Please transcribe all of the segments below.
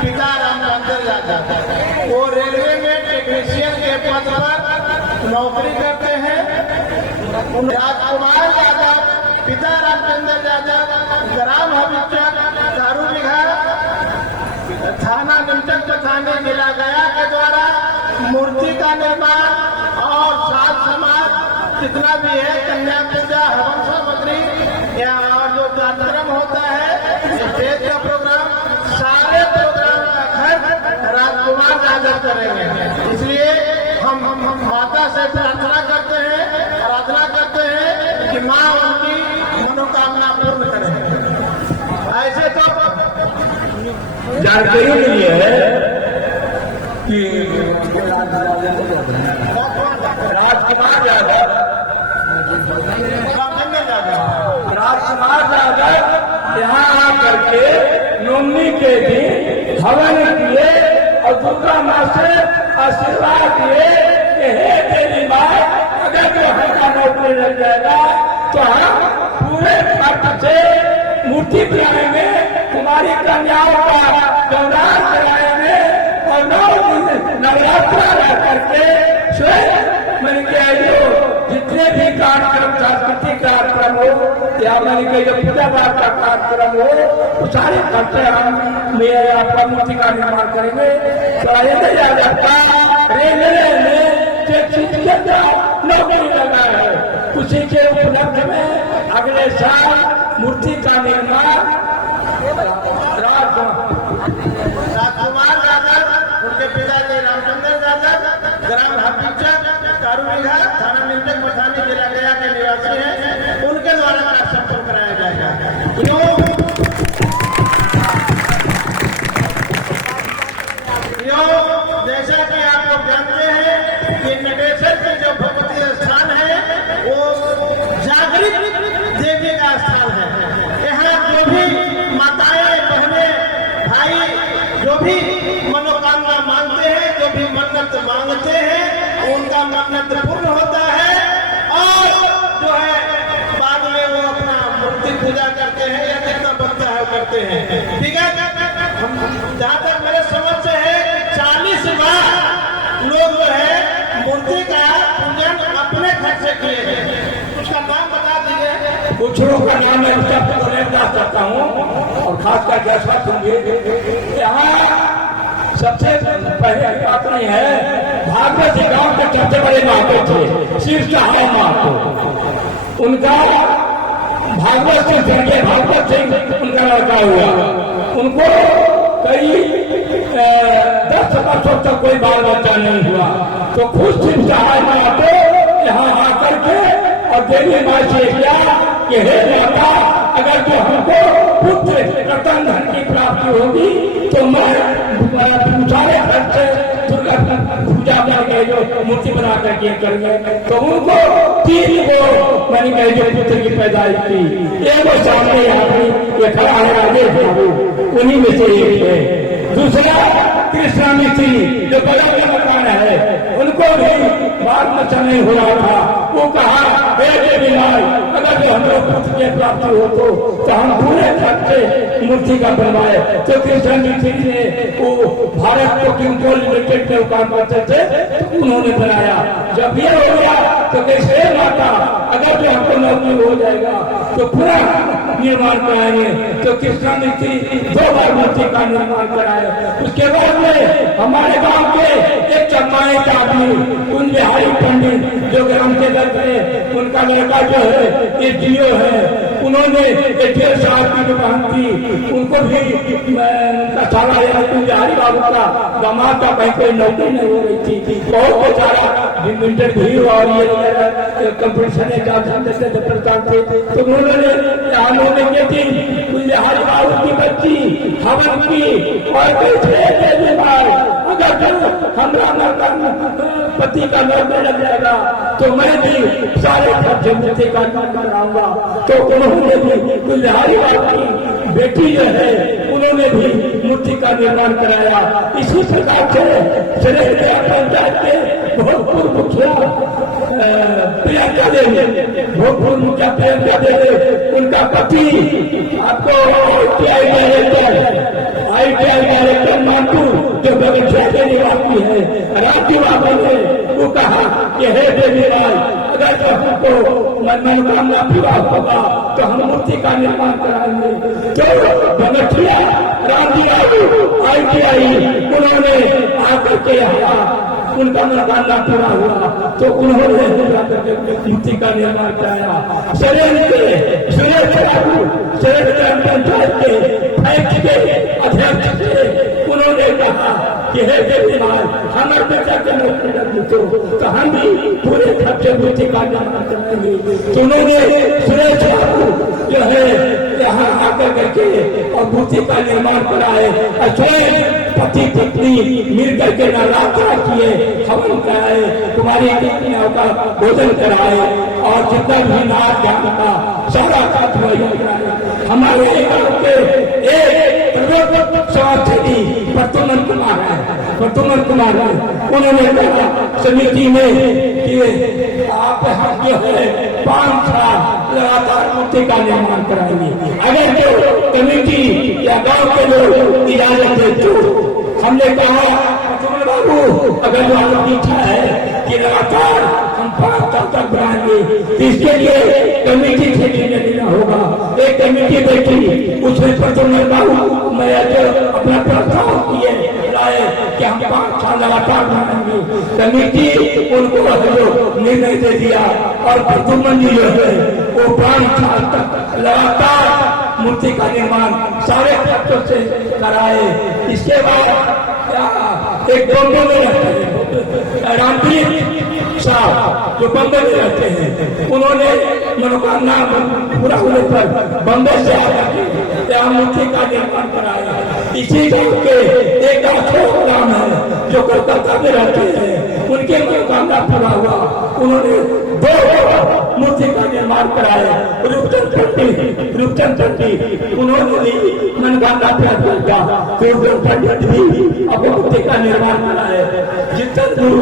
पिता रामचंद्र यादव। वो रेलवे में टेक्नीशियन के पद पर नौकरी करते हैं। राजकुमार यादव पिता रामचंद्र यादव ग्राम हविष्यक दारूबिघा थाना निमचक थाने जिला गया के द्वारा मूर्ति का निर्माण और सात समाज जितना भी है कन्या पूजा हवन सामग्री या जो कार्यक्रम होता है स्टेज का प्रोग्राम सारे प्रोग्राम का खर्च राजकुमार यादव करेंगे। इसलिए हम माता से प्रार्थना करते हैं, आराधना करते हैं कि माँ उनकी मनोकामना पूर्ण करें। ऐसे तो जानकारी के लिए है कि राजकुमार यादव यहाँ आकर के नवमी के दिन हवन किए और दुर्गा माँ से आशीर्वाद दिए कि हे देवी माँ, अगर जो हमका नौकरी लग जाएगा तो हम पूरे खर्च से मूर्ति बनाएंगे, तुम्हारी कन्याओं का गौरान कराएंगे और 9 दिन नवरात्रा रह करके स्वयं मैंने किया जो जितने भी कार्यक्रम सांस्कृतिक कार्यक्रम हो या मैंने कही जो पूजा पाठ का कार्यक्रम हो वो सारे खर्चे हम अपना मूर्ति का निर्माण करेंगे। तो ऐसे आ जाता रेलवे में नौकरी लगा है, उसी के उपलक्ष्य में अगले साल मूर्ति का निर्माण राजकुमार यादव उनके पिताजी रामचंद्र यादव ग्राम हविष्यक दारूबिघा थाना निमचक थाने जिला गया के निवासी हैं, उनके द्वारा कार्यक्रम कराया जाएगा। जैसा कि आप लोग जानते हैं कि नटेश्वर की जो भगवती स्थान है वो जागृत देवी का स्थान है। यहाँ जो भी माताएं बहनें भाई जो भी मनोकामना मांगते हैं, जो भी मन्नत मांगते हैं, उनका मन्नत पूर्ण होता है और जो है बाद में वो अपना मूर्ति पूजा करते हैं या जितना बनता है करते हैं। ठीक है, जहाँ तक मेरे समझ से है 40 बार लोग जो है मूर्ति का पूजन अपने घर से किए हैं। उसका नाम बता दीजिए। कुछ लोगों का नाम मैं उसका लेना चाहता हूँ और खासकर जैसा सुनिए यहाँ सबसे पहले बात नहीं है, भागवत के गांव के सबसे बड़े महत्व थे शिव सहाय महत्व, उनका भागवत सिंह उनका लड़का हुआ, उनको कई 10 वर्षों तक कोई बाल बच्चा नहीं हुआ, तो खुद शिव सहाय महत्व यहाँ आकर के और देवी माँ से किया कि हे माता, अगर जो हमको पुत्र रतन धन की प्राप्ति होगी तो मैं सारे घर से दुर्गा पूजा करके जो मूर्ति बना करके करेंगे। तो उनको 3 को मैंने कही जो पुत्र की पैदाइश की, एक वो सामने ये खड़ा है राजेश बाबू, उन्हीं में से एक है। दूसरा कृष्णा मिस्त्री जो बड़ा मकान है, उनको भी बाल बच्चा नहीं हुआ था, वो कहा हे देवी माँ, अगर जो हम लोग पुत्र की प्राप्ति हो तो हम पूरे खर्चे मूर्ति का बनवाए। तो कृष्ण मिस्त्री ने वो भारत को किंको लिमिटेड में काम करते थे, तो उन्होंने बनाया। जब ये हो गया तो कैसे माता, अगर जो हमको नौकरी हो जाएगा तो पूरा निर्माण कराएंगे। तो कृष्णा मिस्त्री 2 बार मूर्ति का निर्माण कराए। उसके बाद में हमारे गांव के एक चम्माई का आदमी कुंज बिहारी पंडित जो ग्राम के दल थे, उनका लड़का जो है ये डीओ है, उन्होंने 1.5 साल की जो बहन थी उनको भी उनका सारा कुंज बिहारी बाबू का दामाद का कहीं कोई नौकरी नहीं हो रही थी, बहुत सारा बैडमिंटन भी और ये कंपटीशन प्रचार थे। तो उन्होंने कुंज बिहारी बाबू की बच्ची हवन की और अगर हमारा पति का नौकरी लग जाएगा तो मैं भी सारे खर्चे मूर्ति का निर्माण कराऊंगा। तो उन्होंने भी कुंज बिहारी बाबू की बेटी जो है उन्होंने भी मूर्ति का निर्माण कराया। इसी प्रकार से पंचायत के भोजपुर मुखिया प्रियंका देवी, भोजपुर मुखिया प्रियंका देवी, उनका पति आपको ITI डायरेक्टर जो बगीचा के निवासी है राज्य बाबू ने वो कहा कि हे देवी राय, अगर जो हमको मनोकामना पूरा होगा तो हम मूर्ति का निर्माण कराएंगे। तो बगीचा राज्य ITI उन्होंने आकर के यहाँ उनका मनोकामना पूरा हुआ तो उन्होंने मूर्ति का निर्माण कराया। शरण ग्राम पंचायत के फैक्ट के अध्यक्ष थे, उन्होंने कहा कि हे देवीलाल, हमारे बेटा के नौकरी लगी तो हम भी पूरे खर्चे मूर्ति का निर्माण कराएंगे। तो उन्होंने सुरेश बाबू जो है यहाँ आकर करके और मूर्ति का निर्माण कराए और स्वयं पति पत्नी मिल करके नवरात्रा किए, हवन कराए, कुमारी कन्याओं का भोजन कराए और जितना भी नाच गान का सारा खर्च वही कराए। हमारे गांव के एक प्रमुख समाजसेवी प्रद्युम्न कुमार है, उन्होंने कहा समिति में कि आप हम जो है 5 साल लगातार मूर्ति का निर्माण कराएंगे। अगर जो कमेटी या गांव के लोग इजाजत दे तो हमने कहा बाबू, अगर जो आपकी इच्छा है कि लगातार हम 5 साल तक बनाएंगे तो इसके लिए कमेटी से निर्णय लेना होगा। एक कमेटी बैठी, उसमें प्रद्युम्न बाबू मैं अपना प्रस्ताव किए लाए कि हम 5 साल लगातार बनाएंगे। कमेटी उनको निर्णय दे दिया और प्रद्युम्न जी जो है वो 5 साल तक लगातार मूर्ति का निर्माण सारे खर्चों से कराए। इसके बाद एक बम्बे में रहते हैं रामप्रीत साहब जो बम्बे में रहते हैं, उन्होंने मनोकामना पूरा होने पर बम्बे से आकर यहाँ मूर्ति का निर्माण कराया। इसी गांव के एक अशोक राम है जो कोलकाता में रहते हैं, उनके मनोकामना पूरा हुआ, उन्होंने 2 मूर्ति का निर्माण कराया। रूपचंद पंडित उन्होंने भी मनोकामना पूरा किया, रूपचंद पंडित भी अपने मूर्ति का निर्माण कराया। जितन गुरु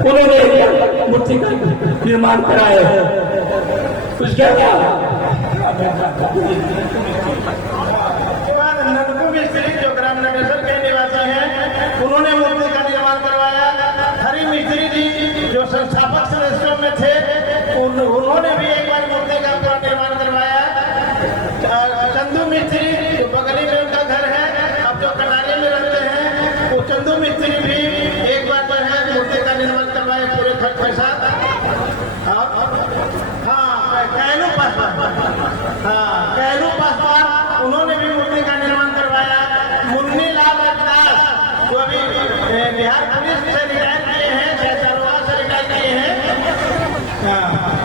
उन्होंने मूर्ति का निर्माण कराया है। उसके बाद नंदू मिस्त्री जो ग्राम नगेश्वर के निवासी हैं, उन्होंने मूर्ति का निर्माण करवाया। हरि मिस्त्री जी जो संस्थापक सदस्यों में थे, उन्होंने भी एक बार मूर्ति का पूरा निर्माण करवाया। चंदू मिस्त्री जो बगली में उनका घर है, अब जो कनारे में रहते हैं, वो चंदू मिस्त्री भी एक बार जो है मूर्ति का निर्माण करवाए पूरे खर्च के साथ। कैलू पासवान उन्होंने भी मूर्ति का निर्माण करवाया। मुन्नी लाल दास जो अभी बिहार पुलिस से रिटायर किए हैं, दरोगा से रिटायर किए हैं,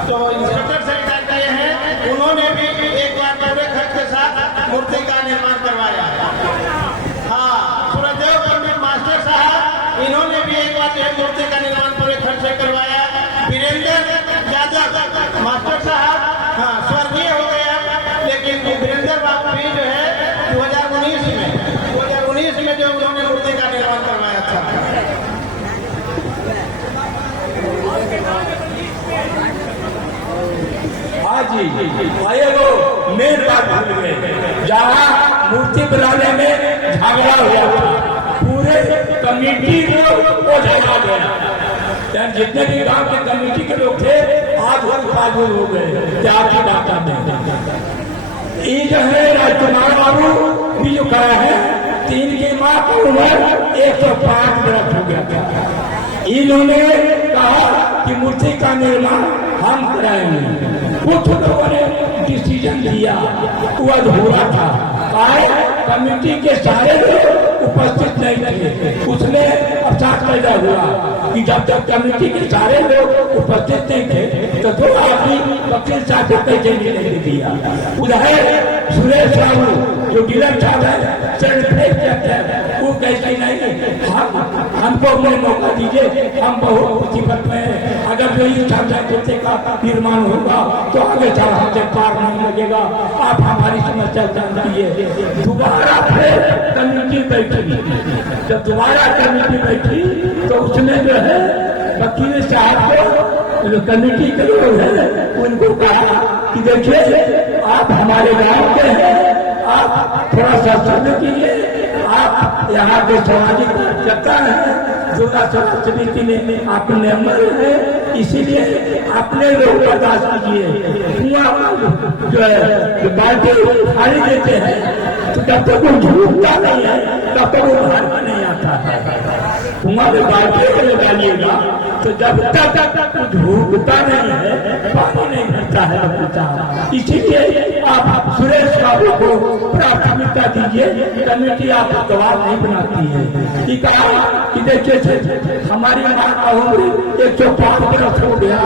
तो इंस्पेक्टर से रिटायर किए हैं, उन्होंने भी एक बार पूरे खर्च के साथ मूर्ति का निर्माण करवाया। सूरजदेव पंडित मास्टर साहब, इन्होंने भी एक बार मूर्ति का निर्माण पूरे खर्च से करवाया। वीरेंद्र यादव मास्टर साहब स्वर्गीय हो गया, लेकिन वीरेंद्र बाबू भी जो है 2019 में जो उन्होंने मूर्ति का निर्माण करवाया था। हाँ जी, आइए वो मेन बात भूल गए, जहाँ मूर्ति बनाने में झगड़ा हुआ था, पूरे कमेटी को झगड़ा गया। जितने भी गांव के कमेटी के लोग थे आज वो हो गए क्या की डाटा में। ये जो है राजकुमार बाबू भी जो करा है, 3 की माँ की उम्र 105 वर्ष हो गया था। इन्होंने कहा कि मूर्ति का निर्माण हम कराएंगे। कुछ लोगों ने डिसीजन लिया, वो अधूरा था, कमेटी के सारे लोग उपस्थित नहीं थे। उसमें अफसास पैदा हुआ कि जब तक कमेटी के सारे लोग उपस्थित नहीं थे तो 2 आदमी वकील साहब को कैसे निर्णय दिया। उधर सुरेश बाबू जो डीलर साहब है, वो कैसे नहीं, हमको अपने मौका दीजिए, हम बहुत मुसीबत में हैं। अगर जो इस मूर्ति का निर्माण होगा तो आगे चल हमसे पार नहीं लगेगा, आप हमारी समस्या जान दीजिए। दोबारा फिर कमेटी बैठी, जब दोबारा कमेटी बैठी तो उसमें जो है वकील साहब को जो कमेटी के लोग हैं उनको कहा कि देखिए आप हमारे गांव के हैं, आप थोड़ा सा सहयोग कीजिए, आप यहाँ जो सामाजिक चर्चा है 14 समिति में आप मेंबर है, इसीलिए अपने लोग बर्दाश्त कीजिए। जो है बाल्टी खाली देते हैं तो जब तक वो झूठता नहीं है तब तक वो बाहर में नहीं आता है। कुआं में बाल्टी को लगाइएगा तो जब तक झूठता नहीं है पानी नहीं मिलता है बच्चा। इसीलिए आप सुरेश बाबू को प्राथमिकता दीजिए। कमेटी आपको दबाव नहीं बनाती है कि देखिए हमारी माँ का उम्र 105 वर्ष हो गया,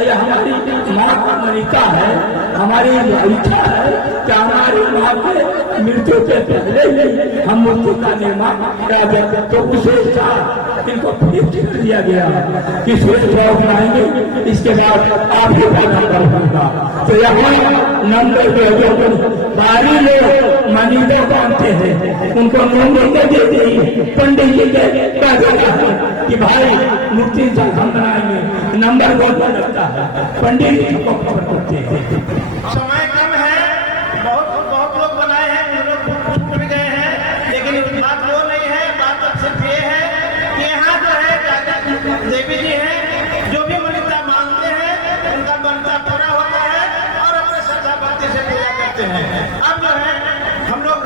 यह हमारी माँ का मनीता है, हमारी इच्छा है कि हमारी माँ के मृत्यु के पहले ही हम मूर्ति का निर्माण करा देते। तो उसे इनको फिर कर दिया गया कि सुरेश बाबू बनाएंगे, इसके बाद आपके नंबर होगा। तो यहाँ नंबर जो बारी लोग मनीता मानते हैं उनको नंबर दे दी पंडित जी के कि भाई मूर्ति हम बनाएंगे, नंबर बहुत लगता है, पंडित जी को खबर करते हैं। समय कम है, बहुत लोग बनाए हैं, उन लोग छूट भी गए हैं, लेकिन बात वो नहीं है। बात सिर्फ ये है कि यहाँ जो है देवी जी हैं, जो भी मनीता मानते हैं उनका बनता पूरा होता है और अपने श्रद्धा भक्ति से पूजा करते हैं। अब जो है हम लोग